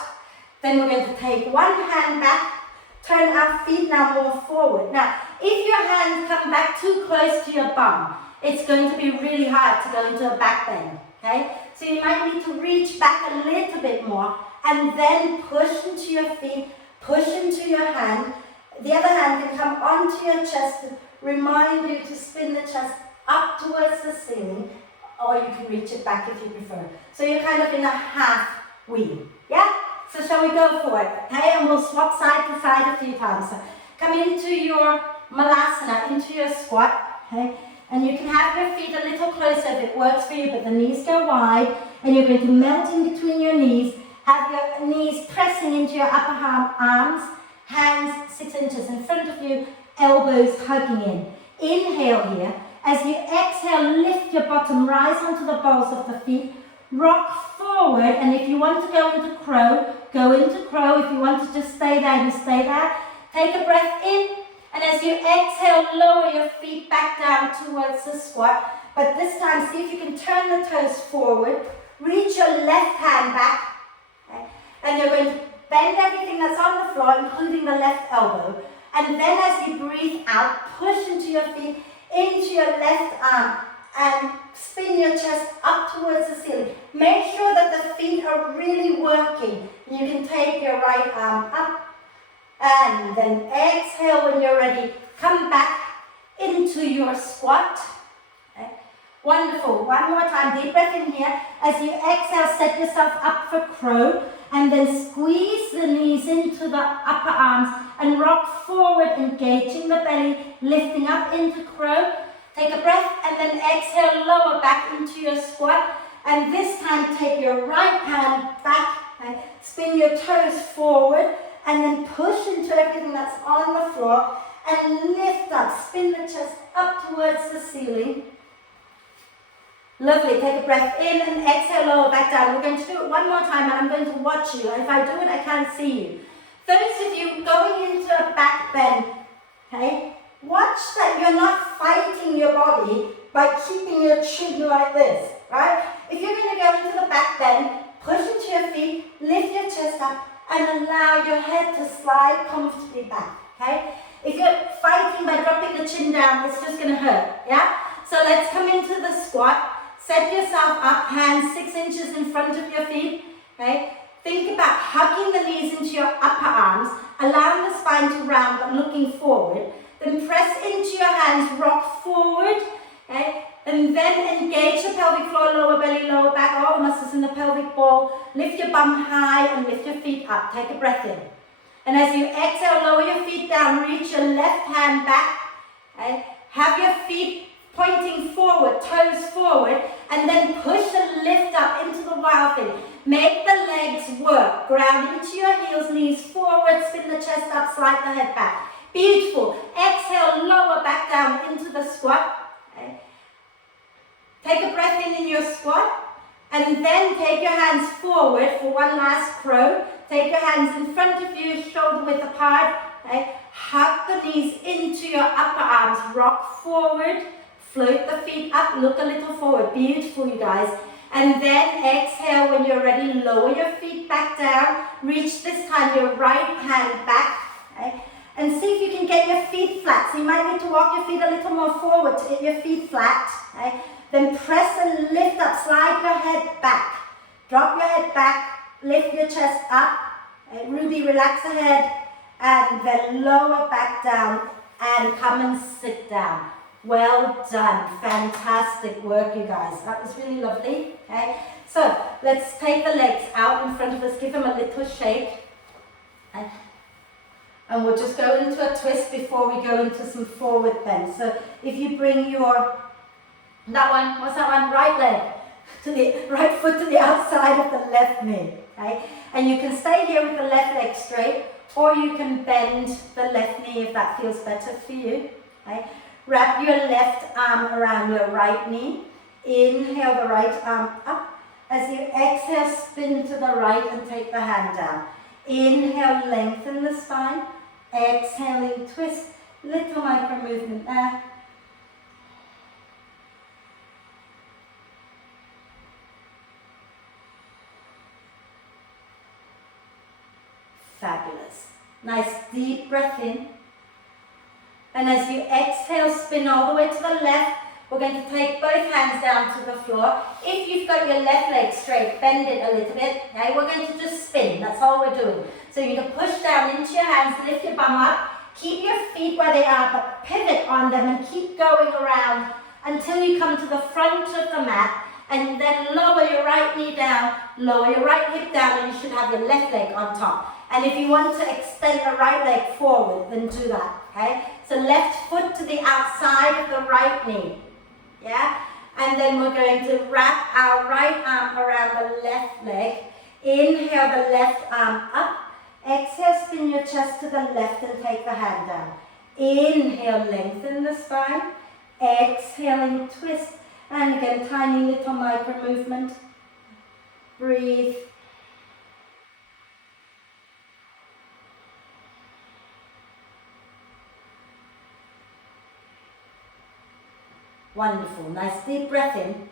Then we're going to take one hand back, turn our feet now more forward. Now, if your hands come back too close to your bum, it's going to be really hard to go into a back bend, okay? So you might need to reach back a little bit more, and then push into your feet, push into your hand. The other hand can come onto your chest to remind you to spin the chest up towards the ceiling, or you can reach it back if you prefer. So you're kind of in a half wheel, yeah? So shall we go for it, okay? And we'll swap side to side a few times. So come into your malasana, into your squat, okay? And you can have your feet a little closer if it works for you, but the knees go wide, and you're going to melt in between your knees. Have your knees pressing into your upper arms, hands 6 inches in front of you, elbows hugging in. Inhale here. As you exhale, lift your bottom, rise onto the balls of the feet, rock forward, and if you want to go into crow, go into crow. If you want to just stay there, you stay there. Take a breath in, and as you exhale, lower your feet back down towards the squat. But this time, see if you can turn the toes forward, reach your left hand back, okay? And you're going to bend everything that's on the floor, including the left elbow. And then as you breathe out, push into your feet, into your left arm, and spin your chest up towards the ceiling. Make sure that the feet are really working. You can take your right arm up, and then exhale when you're ready. Come back into your squat. Okay. Wonderful. One more time, deep breath in here. As you exhale, set yourself up for crow, and then squeeze the knees into the upper arms and rock forward, engaging the belly, lifting up into crow. Take a breath and then exhale, lower back into your squat. And this time take your right hand back, okay? Spin your toes forward, and then push into everything that's on the floor and lift up. Spin the chest up towards the ceiling. Lovely. Take a breath in and exhale, lower back down. We're going to do it one more time, and I'm going to watch you. And if I do it, I can't see you. Those of you going into a back bend, okay, watch that you're not fighting your body by keeping your chin like this, right? If you're going to go into the back bend, push into your feet, lift your chest up, and allow your head to slide comfortably back, okay? If you're fighting by dropping the chin down, it's just going to hurt, yeah? So let's come into the squat. Set yourself up, hands 6 inches in front of your feet, okay? Think about hugging the knees into your upper arms, allowing the spine to round but looking forward. Then press into your hands, rock forward, okay? And then engage the pelvic floor, lower belly, lower back, all the muscles in the pelvic ball. Lift your bum high and lift your feet up. Take a breath in. And as you exhale, lower your feet down, reach your left hand back, okay? Have your feet pointing forward, toes forward, and then push and lift up into the wild thing. Make the legs work. Ground into your heels, knees forward, spin the chest up, slide the head back. Beautiful. Exhale, lower back down into the squat. Okay. Take a breath in your squat, and then take your hands forward for one last crow. Take your hands in front of you, shoulder width apart. Okay. Hug the knees into your upper arms, rock forward. Float the feet up, look a little forward. Beautiful, you guys. And then exhale when you're ready. Lower your feet back down. Reach this time your right hand back. Okay? And see if you can get your feet flat. So you might need to walk your feet a little more forward to get your feet flat. Okay? Then press and lift up. Slide your head back. Drop your head back. Lift your chest up. Okay? Ruby, relax the head. And then lower back down. And come and sit down. Well done. Fantastic work, you guys. That was really lovely. Okay, so let's take the legs out in front of us. Give them a little shake. Okay. And we'll just go into a twist before we go into some forward bend. So if you bring your, that one, what's that one? Right leg to the right foot to the outside of the left knee. Okay, and you can stay here with the left leg straight, or you can bend the left knee if that feels better for you. Okay. Wrap your left arm around your right knee. Inhale the right arm up. As you exhale, spin to the right and take the hand down. Inhale, lengthen the spine. Exhaling, twist. Little micro movement there. Fabulous. Nice deep breath in. And as you exhale, spin all the way to the left. We're going to take both hands down to the floor. If you've got your left leg straight, bend it a little bit. Okay, we're going to just spin. That's all we're doing. So you're going to push down into your hands, lift your bum up. Keep your feet where they are, but pivot on them and keep going around until you come to the front of the mat. And then lower your right knee down, lower your right hip down, and you should have your left leg on top. And if you want to extend the right leg forward, then do that, okay? So left foot to the outside of the right knee, yeah? And then we're going to wrap our right arm around the left leg. Inhale the left arm up. Exhale, spin your chest to the left and take the hand down. Inhale, lengthen the spine. Exhaling, twist. And again, tiny little micro movement. Breathe. Wonderful. Nice deep breath in.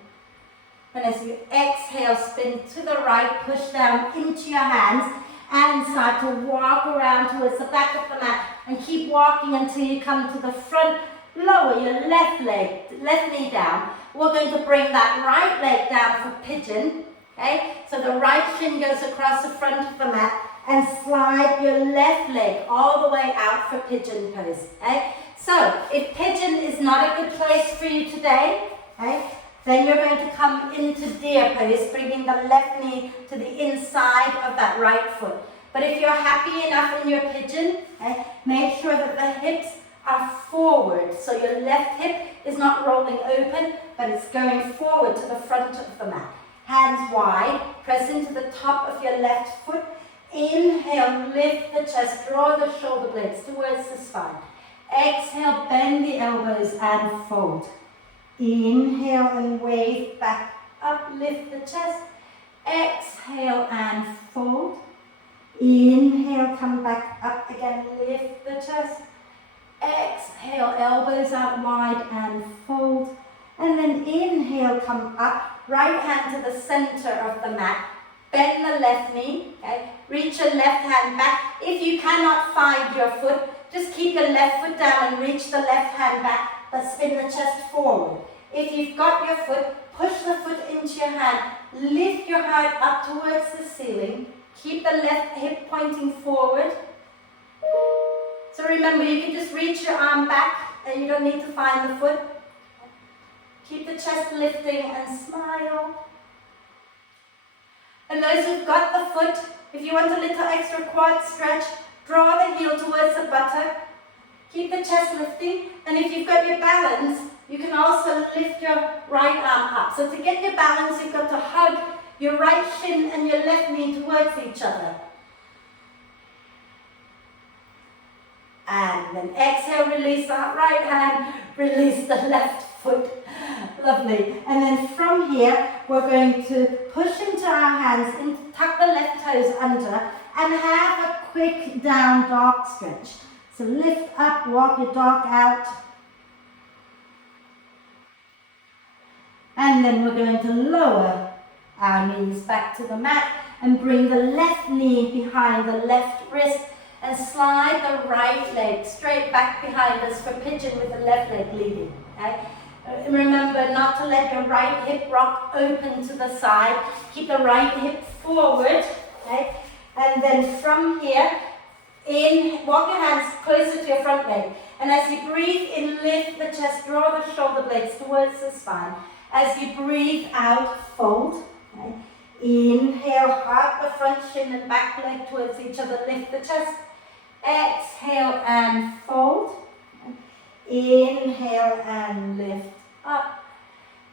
And as you exhale, spin to the right, push down into your hands and start to walk around towards the back of the mat and keep walking until you come to the front. Lower your left knee down. We're going to bring that right leg down for pigeon. Okay? So the right shin goes across the front of the mat and slide your left leg all the way out for pigeon pose. Okay? So if pigeon is not a good place for you today, okay, then you're going to come into deer pose, bringing the left knee to the inside of that right foot. But if you're happy enough in your pigeon, okay, make sure that the hips are forward. So your left hip is not rolling open, but it's going forward to the front of the mat. Hands wide, press into the top of your left foot. Inhale, lift the chest, draw the shoulder blades towards the spine. Exhale, bend the elbows and fold. Inhale and wave back up, lift the chest. Exhale and fold. Inhale, come back up again, lift the chest. Exhale, elbows out wide and fold. And then inhale, come up, right hand to the center of the mat. Bend the left knee, okay? Reach your left hand back. If you cannot find your foot, just keep your left foot down and reach the left hand back, but spin the chest forward. If you've got your foot, push the foot into your hand. Lift your heart up towards the ceiling. Keep the left hip pointing forward. So remember, you can just reach your arm back and you don't need to find the foot. Keep the chest lifting and smile. And those who've got the foot, if you want a little extra quad stretch, draw the heel towards the buttock. Keep the chest lifting. And if you've got your balance, you can also lift your right arm up. So to get your balance, you've got to hug your right shin and your left knee towards each other. And then exhale, release that right hand, release the left foot. Lovely. And then from here, we're going to push into our hands, and tuck the left toes under, and have a quick down dog stretch. So lift up, walk your dog out. And then we're going to lower our knees back to the mat and bring the left knee behind the left wrist and slide the right leg straight back behind us for pigeon with the left leg leading. Okay? Remember not to let your right hip rock open to the side. Keep the right hip forward. Okay? And then from here, walk your hands closer to your front leg. And as you breathe in, lift the chest, draw the shoulder blades towards the spine. As you breathe out, fold. Okay? Inhale, hug the front shin and back leg towards each other, lift the chest. Exhale and fold. Inhale and lift up.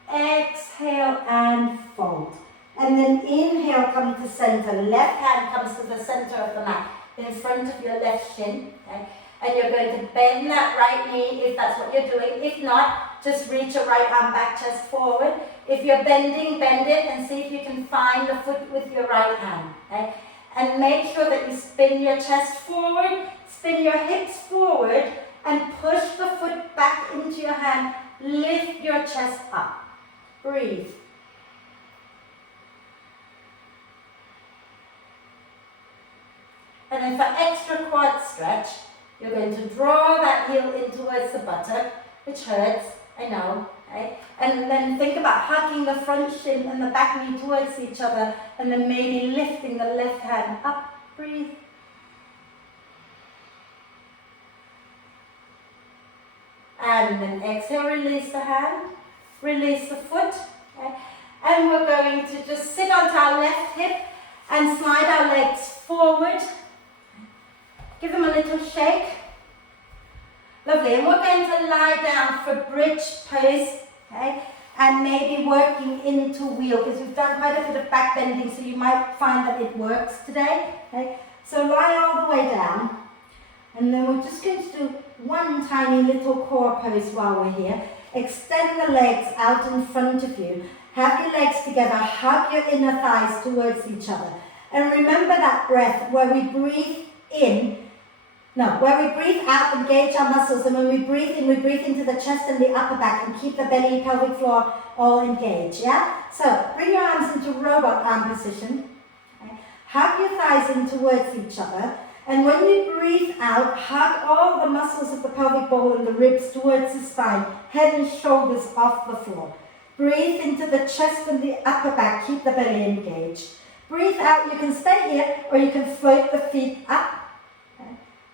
Exhale and fold. And then inhale, come to center. Left hand comes to the center of the mat in front of your left shin. Okay? And you're going to bend that right knee if that's what you're doing. If not, just reach your right arm back, chest forward. If you're bending, bend it and see if you can find the foot with your right hand. Okay? And make sure that you spin your chest forward, spin your hips forward, and push the foot back into your hand. Lift your chest up. Breathe. And then for extra quad stretch, you're going to draw that heel in towards the buttock, which hurts, I know. Okay? And then think about hugging the front shin and the back knee towards each other, and then maybe lifting the left hand up. Breathe. And then exhale, release the hand, release the foot. Okay? And we're going to just sit onto our left hip and slide our legs forward. Give them a little shake. Lovely. And we're going to lie down for bridge pose, okay? And maybe working into wheel, because we've done quite a bit of back bending, so you might find that it works today. Okay? So lie all the way down, and then we're just going to do one tiny little core pose while we're here. Extend the legs out in front of you. Have your legs together, hug your inner thighs towards each other. And remember that breath where we breathe in, where we breathe out, engage our muscles, and when we breathe in, we breathe into the chest and the upper back and keep the belly, pelvic floor all engaged, yeah? So bring your arms into robot arm position. Okay? Hug your thighs in towards each other, and when you breathe out, hug all the muscles of the pelvic bowl and the ribs towards the spine, head and shoulders off the floor. Breathe into the chest and the upper back, keep the belly engaged. Breathe out, you can stay here or you can float the feet up.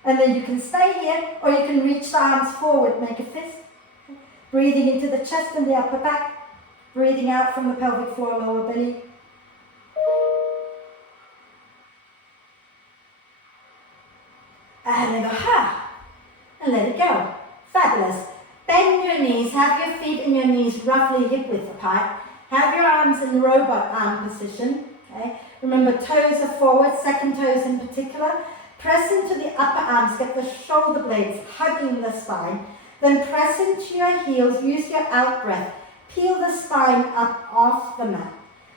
And then you can stay here, or you can reach the arms forward, make a fist. Breathing into the chest and the upper back. Breathing out from the pelvic floor, lower belly. And then go, ha! And let it go. Fabulous. Bend your knees, have your feet and your knees roughly hip width apart. Have your arms in robot arm position. Okay? Remember, toes are forward, second toes in particular. Press into the upper arms, get the shoulder blades hugging the spine. Then press into your heels, use your out breath. Peel the spine up off the mat.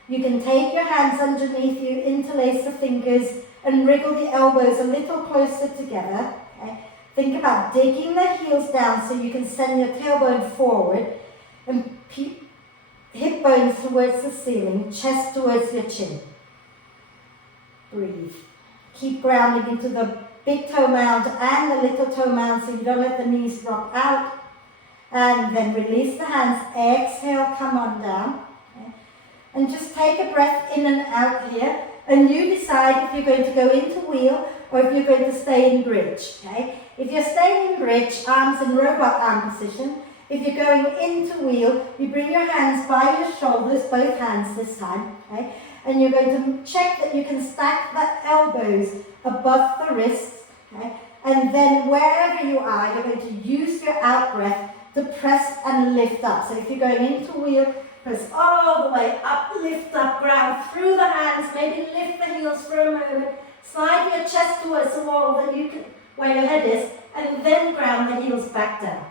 You can take your hands underneath you, interlace the fingers, and wriggle the elbows a little closer together. Okay? Think about digging the heels down so you can send your tailbone forward and hip bones towards the ceiling, chest towards your chin. Breathe. Keep grounding into the big toe mound and the little toe mound so you don't let the knees drop out. And then release the hands. Exhale, come on down. Okay. And just take a breath in and out here. And you decide if you're going to go into wheel or if you're going to stay in bridge. Okay? If you're staying in bridge, arms in robot arm position. If you're going into wheel, you bring your hands by your shoulders, both hands this time. Okay? And you're going to check that you can stack the elbows above the wrists. Okay? And then wherever you are, you're going to use your out breath to press and lift up. So if you're going into wheel, press all the way up, lift up, ground through the hands, maybe lift the heels for a moment, slide your chest towards the wall that you can, where your head is, and then ground the heels back down.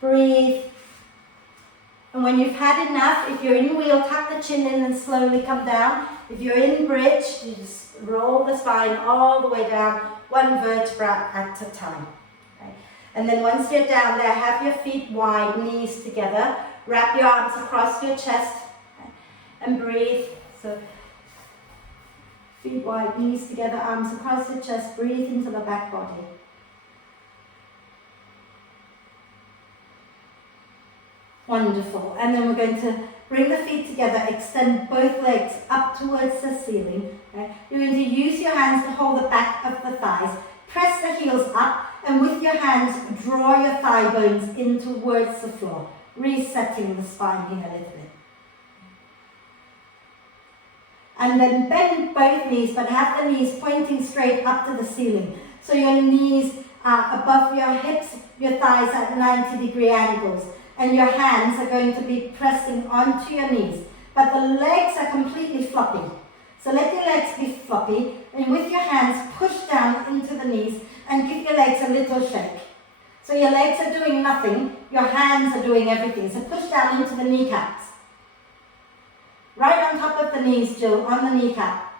Breathe. And when you've had enough, if you're in wheel, tuck the chin in and slowly come down. If you're in bridge, you just roll the spine all the way down, one vertebra at a time. Okay? And then once you're down there, have your feet wide, knees together. Wrap your arms across your chest, okay? And breathe. So feet wide, knees together, arms across your chest. Breathe into the back body. Wonderful. And then we're going to bring the feet together, extend both legs up towards the ceiling. Okay? You're going to use your hands to hold the back of the thighs. Press the heels up, and with your hands, draw your thigh bones in towards the floor, resetting the spine here a little bit. And then bend both knees, but have the knees pointing straight up to the ceiling. So your knees are above your hips, your thighs at 90-degree angles. And your hands are going to be pressing onto your knees. But the legs are completely floppy. So let your legs be floppy. And with your hands, push down into the knees and give your legs a little shake. So your legs are doing nothing. Your hands are doing everything. So push down into the kneecaps. Right on top of the knees, Jill, on the kneecap.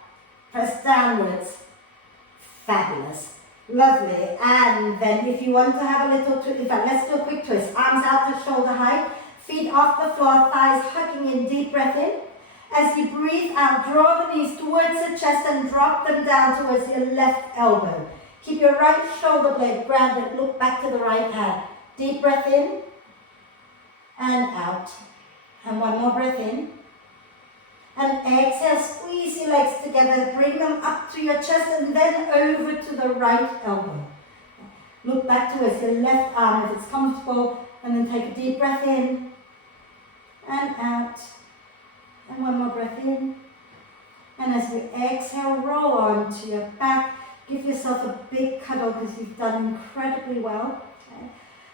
Press downwards. Fabulous. Lovely. And then if you want to have a little, in fact, let's do a quick twist. Arms out to shoulder height, feet off the floor, thighs hugging in, deep breath in. As you breathe out, draw the knees towards the chest and drop them down towards your left elbow. Keep your right shoulder blade grounded, look back to the right hand. Deep breath in and out. And one more breath in. And exhale, squeeze your legs together, bring them up to your chest and then over to the right elbow. Look back towards your left arm if it's comfortable, and then take a deep breath in and out. And one more breath in. And as we exhale, roll onto your back. Give yourself a big cuddle because you've done incredibly well. Okay?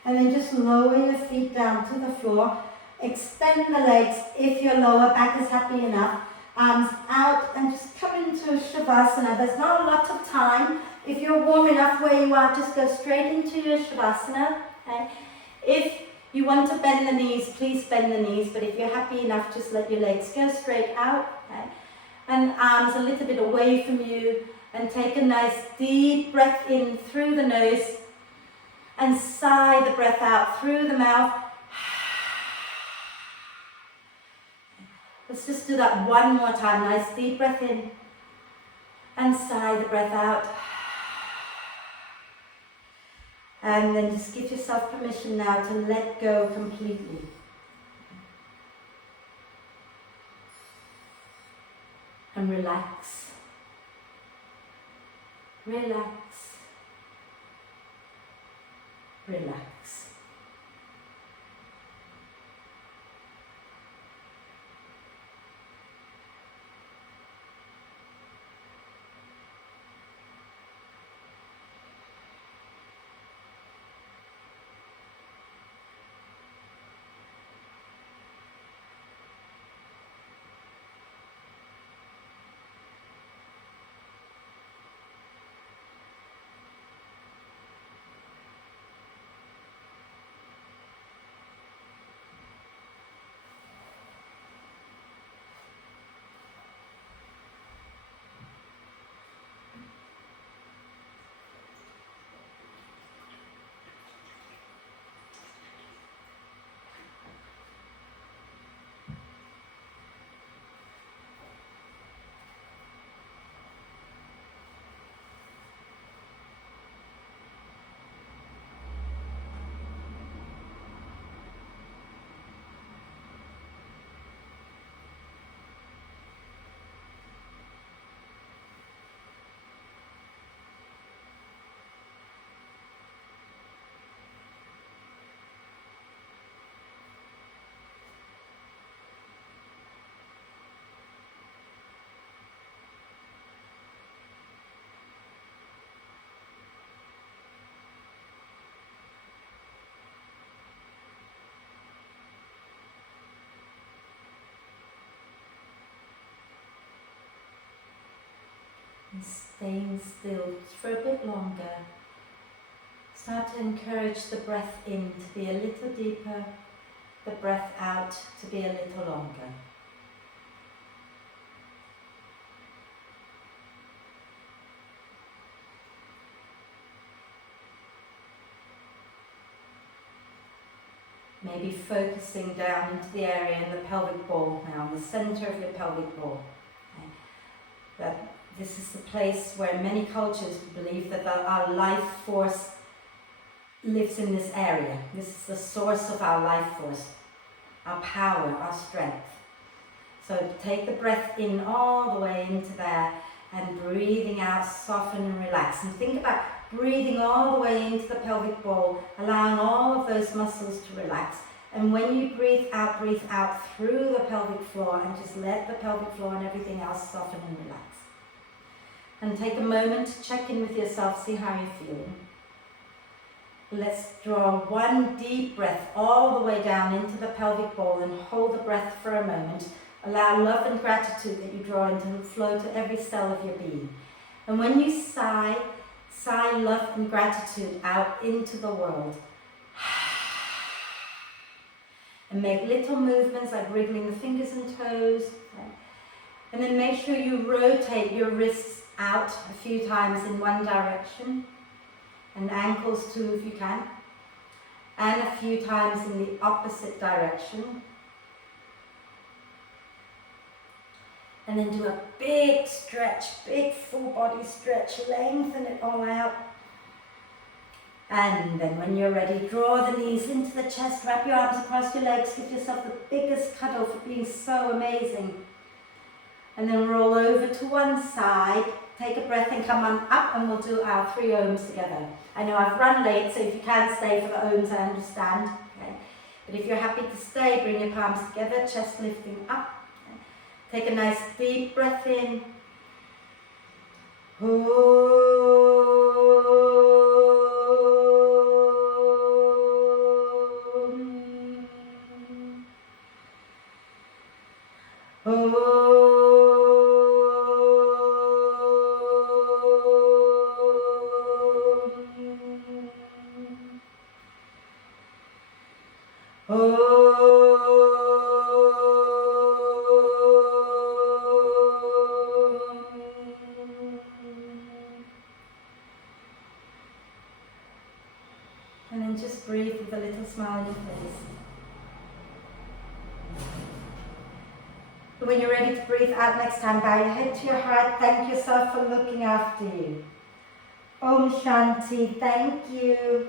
And then just lower your feet down to the floor. Extend the legs if your lower back is happy enough. Arms out and just come into Shavasana. There's not a lot of time. If you're warm enough where you are, just go straight into your Shavasana. Okay? If you want to bend the knees, please bend the knees. But if you're happy enough, just let your legs go straight out. Okay? And arms a little bit away from you. And take a nice deep breath in through the nose. And sigh the breath out through the mouth. Let's just do that one more time. Nice deep breath in. And sigh the breath out. And then just give yourself permission now to let go completely. And relax. Relax. Relax. And staying still for a bit longer. Start to encourage the breath in to be a little deeper, the breath out to be a little longer. Maybe focusing down into the area in the pelvic ball now, in the center of your pelvic ball. Okay. That this is the place where many cultures believe that our life force lives in this area. This is the source of our life force, our power, our strength. So take the breath in all the way into there and breathing out, soften and relax. And think about breathing all the way into the pelvic ball, allowing all of those muscles to relax. And when you breathe out through the pelvic floor and just let the pelvic floor and everything else soften and relax. And take a moment to check in with yourself, see how you're feeling. Let's draw one deep breath all the way down into the pelvic ball and hold the breath for a moment. Allow love and gratitude that you draw into and flow to every cell of your being. And when you sigh, sigh love and gratitude out into the world. And make little movements like wriggling the fingers and toes. Okay? And then make sure you rotate your wrists out a few times in one direction. And ankles too if you can. And a few times in the opposite direction. And then do a big stretch, big full body stretch, lengthen it all out. And then when you're ready, draw the knees into the chest, wrap your arms across your legs, give yourself the biggest cuddle for being so amazing. And then roll over to one side, take a breath and come on up and we'll do our 3 ohms together. I know I've run late, so if you can't stay for the ohms, I understand. Okay? But if you're happy to stay, bring your palms together, chest lifting up. Take a nice deep breath in. And then just breathe with a little smile on your face. But when you're ready to breathe out next time, bow your head to your heart. Thank yourself for looking after you. Om Shanti. Thank you.